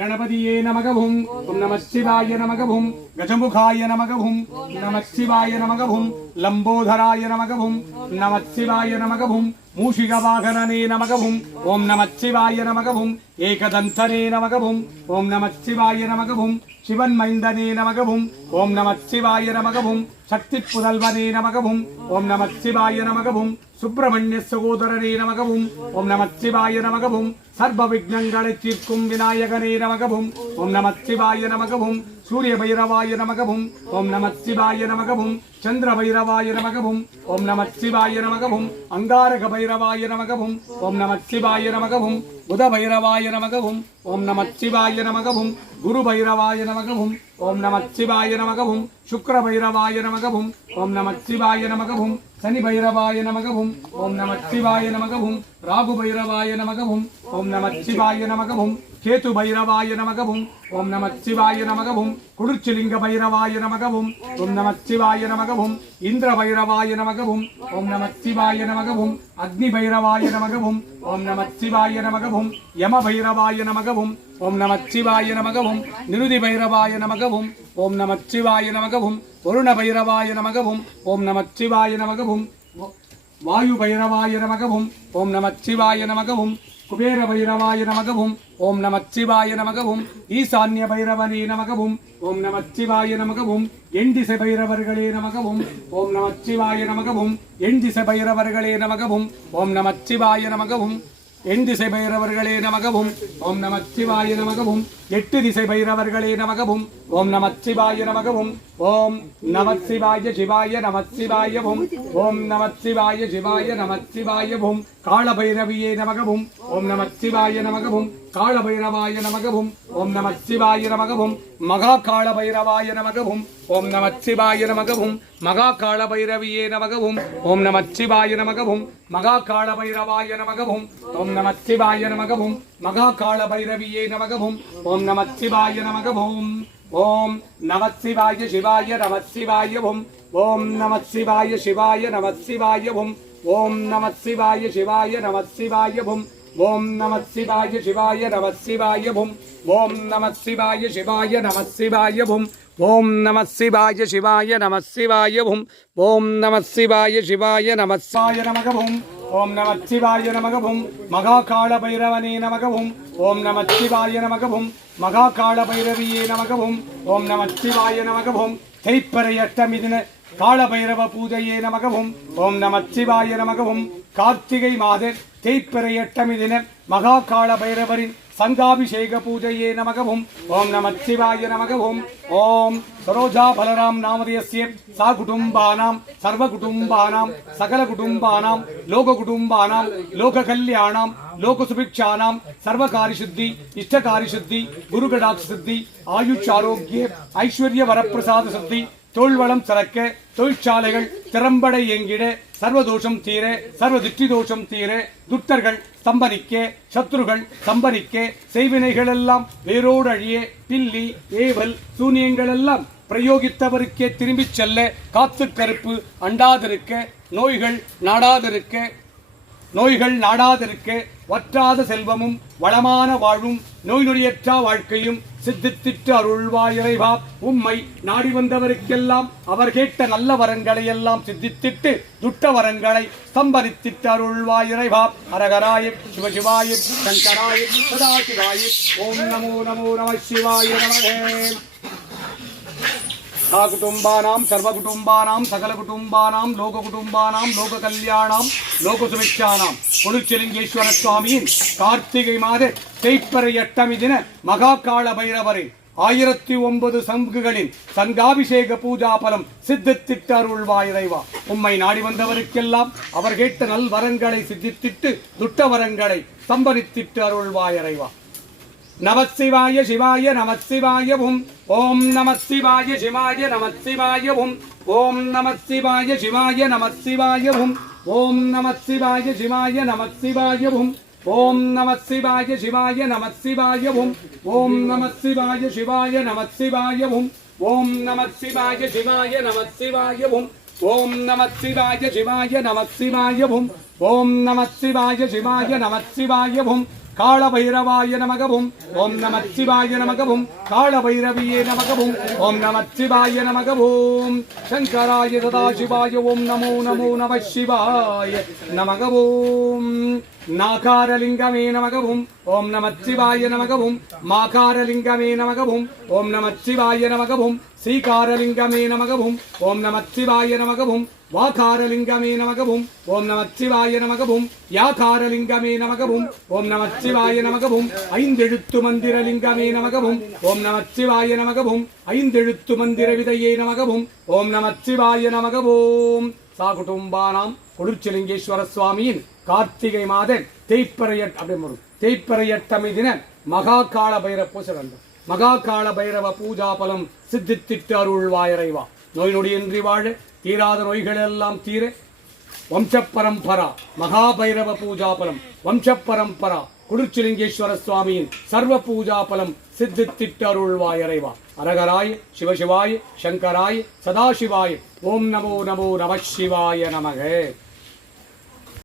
गणपतिये नमः भुं ओम नमः शिवाय नमः भुं गजमुखाय नमः भुं नमः शिवाय नमः भुं लंबोदराय नमः भुं नमः शिवाय नमः भुं मूषिकवाहनने नमः भुं ओम नमः शिवाय नमः भुं एकदन्तने नमः भुं ओम नमः शिवाय नमः भुं शिवन्मैन्दने नमः भुं ओम नमः शिवाय नमः भुं शक्तिपुदल्वने नमः भुं ओम नमः शिवाय नमः भुं सुब्रह्मण्य सहोदरने नमः भुं ओम नमः शिवाय नमः भुं सर्वविघ्नங்களை தீர்க்கும் விநாயகனே நமக भुं ओम नमः शिवाय नमः भुं सूर्य भैरवाय नमः भुं ओम नमः शिवाय नमः भुं चंद्र भैरवाय नमः भुं ओम नमः शिवाय नमः भुं अंगारक भैरवाय नमः भुं ओम नमः शिवाय नमः भुं बुध भैरवाय नमः भुं ओम नमः शिवाय नमः भुं गुरु भैरवाय नमः भुं ओम नमः शिवाय नमः भुं शुक्र भैरवाय नमः भुं ओम नमः शिवाय नमः भुं शनि भैरवाय नमः भुं ओम नमः शिवाय नमः भुं राहु भैरवाय नमः भुं ओम नमः शिवाय नमः भुं केतु भैरवाय नमः भुं ओम नमः शिवाय नमः भुं कुडुच्चिलिंग भैरवाय नमः भुं ओम नमः शिवाय नमः भुं इंद्र भैरवाय नमः भुं ओम नमः शिवाय नमः भुं अग्नि भैरवाय नमः भुं ओम नमः शिवाय नमः भुं यम भैरवाय नमः भुं ओम नमः शिवाय नमः भुं निरुति भैरवाय नमः भुं ओम नमः शिवाय नमः भुं वरुण भैरवाय नमः भुं ओम नमः शिवाय नमः भुं वायु भैरवाय नमः भुं ओम नमः शिवाय नमः भुं कुबेर भैरवाय नमः भुं ओम नमः शिवाय नमः भुं ईशान्य भैरवने नमः भुं ओम नमः शिवाय नमः भुं एंडिसे भैरवर्गळे नमः भुं ओम नमः शिवाय नमः भुं एंडिसे भैरवर्गळे नमः भुं ओम नमः शिवाय नमः भुं एंडिसे भैरवर्गळे नमः भुं ओम नमः शिवाय नमः भुं एट्टु दिशै भैरवर्गळे नमः भुं ओम नमः शिवाय नमः भुं ओम नमः शिवाय शिवाय नमः शिवाय भुं ओम नमः शिवाय शिवाय नमः शिवाय भुं काल भैरविये नमः भुं ओम नमः शिवाय नमः भुं काल भैरवाय नमः भुं ओम नमः शिवाय नमः भुं महाकाल भैरवाय नमः भुं ओम नमः शिवाय नमः भुं महाकाल भैरविये नमः भुं ओम नमः शिवाय नमः भुं महाकाल भैरवाय नमः भुं ओम नमः शिवाय नमः भुं महाकाल भैरविये नमः भुं ओम नमः शिवाय नमः भुं ओम नमः शिवाय शिवाय नमः शिवाय भुं ओम नमः शिवाय शिवाय नमः शिवाय भुं ओम नमः शिवाय शिवाय नमः शिवाय भुं ओम नमः शिवाय शिवाय नमः शिवाय भुं ओम नमः शिवाय शिवाय नमः शिवाय भुं ओम नमः शिवाय शिवाय नमः शिवाय भुं ओम नमः शिवाय शिवाय नमः शिवाय नमः भुं ओम नमः शिवाय नमः भुं महाकाल भैरवने नमः भुं ओम नमः शिवाय नमः भुं महाकाल भैरविये नमः भुं ओम नमः शिवाय नमः भुं தைப்பறை அஷ்டமி தின கால பைரவ பூஜையே நமக भुं ओम नमः शिवाय नमः भुं கார்த்திகை மாத தைப்பறை அஷ்டமி தின மகாகால பைரவரின் संगाभिषेक पूजये नमः भुं ओम नमः शिवाय नमः भुं ओम सरोजा बलराम नामधेयस्य सा कुटुंबानां सर्वकुटुंबानां सकलकुटुंबानां लोककुटुंबानां लोककल्याणां लोकसुभिक्षाणां सर्वकार्यसिद्धि इष्टकार्यसिद्धि गुरुकटाक्षसिद्धि आयुष्यारोग्य ऐश्वर्य वरप्रसाद सिद्धि தோல்வளம் சிறக்க தொழிற்சாலைகள் திறம்பட இயங்கிட சர்வதோஷம் தீர சர்வ திருஷ்டி தோஷம் தீர துட்டர்கள் ஸ்தம்பனிக்க சத்ருகள் ஸ்தம்பனிக்க செய்வினைகள் எல்லாம் வேரோடு அழிய பில்லி ஏவல் சூனியங்கள் எல்லாம் பிரயோகித்தவருக்கே திரும்பிச் செல்ல காத்து கருப்பு அண்டாதிருக்க நோய்கள் நாடாதிருக்க வற்றாத செல்வமும் வளமான வாழ்வும் நோய் நொடியற்ற வாழ்க்கையும் சித்தித்திட்டு அருள்வாய் இறைவா உம்மை நாடி வந்தவருக்கெல்லாம் அவர் கேட்ட நல்ல வரங்களை எல்லாம் சித்தித்திட்டு துட்ட வரங்களை ஸ்தம்பரித்திட்டு அருள்வாய் இறைவா அரகராய சிவசிவாய சங்கராய சதாசிவாய ஓம் நமோ நமோ நம சிவாய நமஹே कुटुंबानां सर्वकुटुंबानां सकलकुटुंबानां लोककुटुंबानां लोककल्याणां लोकसुभिक्षाणां पुलुच्चलिंगेश्वर स्वामिயின் கார்த்திகை மாத தைப்பறை அஷ்டமி தின மகாகால பைரவரே 1009 சங்குகளின் சங்காபிஷேக பூஜா பலம் சித்தித்திட்டு அருள்வாய் இறைவா உம்மை நாடி வந்தவருக்கெல்லாம் அவர் கேட்ட நல் வரங்களை சித்தித்திட்டு துட்ட வரங்களை சம்பரித்திட்டு அருள்வாய் இறைவா नमः शिवाय शिवाय नमः शिवाय भुं ओम नमः शिवाय शिवाय नमः शिवाय भुं ओम नमः शिवाय शिवाय नमः शिवाय भुं ओम नमः शिवाय शिवाय नमः शिवाय भुं ओम नमः शिवाय शिवाय नमः शिवाय भुं ओम नमः शिवाय शिवाय नमः शिवाय भुं ओम नमः शिवाय शिवाय नमः शिवाय भुं ओम नमः शिवाय शिवाय नमः शिवाय भुं ओम नमः शिवाय शिवाय नमः शिवाय भुं காள பைரவாய நமகவும் ஓம் நமச்சிவாய நமகவும் காள பைரவியே நமகவும் ஓம் நமச்சிவாய நமகவும் சங்கராய சதாசிவாய ஓம் நமோ நமோ நம சிவாய நமகவும் நாகாரலிங்கமே நமகவும் ஓம் நமச்சிவாய நமகவும் மாகாரலிங்கமே நமகவும் ஓம் நமச்சிவாய நமகவும் சீகாரலிங்கமே நமகவும் ஓம் நமச்சிவாய நமகவும் வாகாரலிங்கமே நமகவும் ஓம் நமச்சிவாய நமகவும் யாகாரலிங்கமே நமகவும் ஓம் நமச்சிவாய நமகவும் ஐந்தெழுத்து மந்திரலிங்கமே நமகவும் ஓம் நமச்சிவாய நமகவும் ஐந்தெழுத்து மந்திர விதையே நமகவும் ஓம் நமச்சிவாய நமகவும் சாகுடும்பானாம் குளிர்ச்சிலிங்கேஸ்வர சுவாமியின் கார்த்திகை மாத தேய்ப்பறையட்டமை தின மகாகால பைரவ பூஜை மகாகால பைரவ பூஜா பலம் சித்தித்திட்டு அருள்வாயறைவா நோய் நொடியின்றி வாழ தீராத நோய்கள் எல்லாம் தீர வம்ச பரம்பரா மகாபைரவ பூஜா பலம் வம்ச பரம்பரா குளிர்ச்சிலிங்கேஸ்வர சுவாமியின் சர்வ பூஜா பலம் சித்தித்திட்டு அருள்வாயறைவா அரகராய சிவசிவாய சங்கராய சதாசிவாய ஓம் நமோ நமோ நம சிவாய நமக.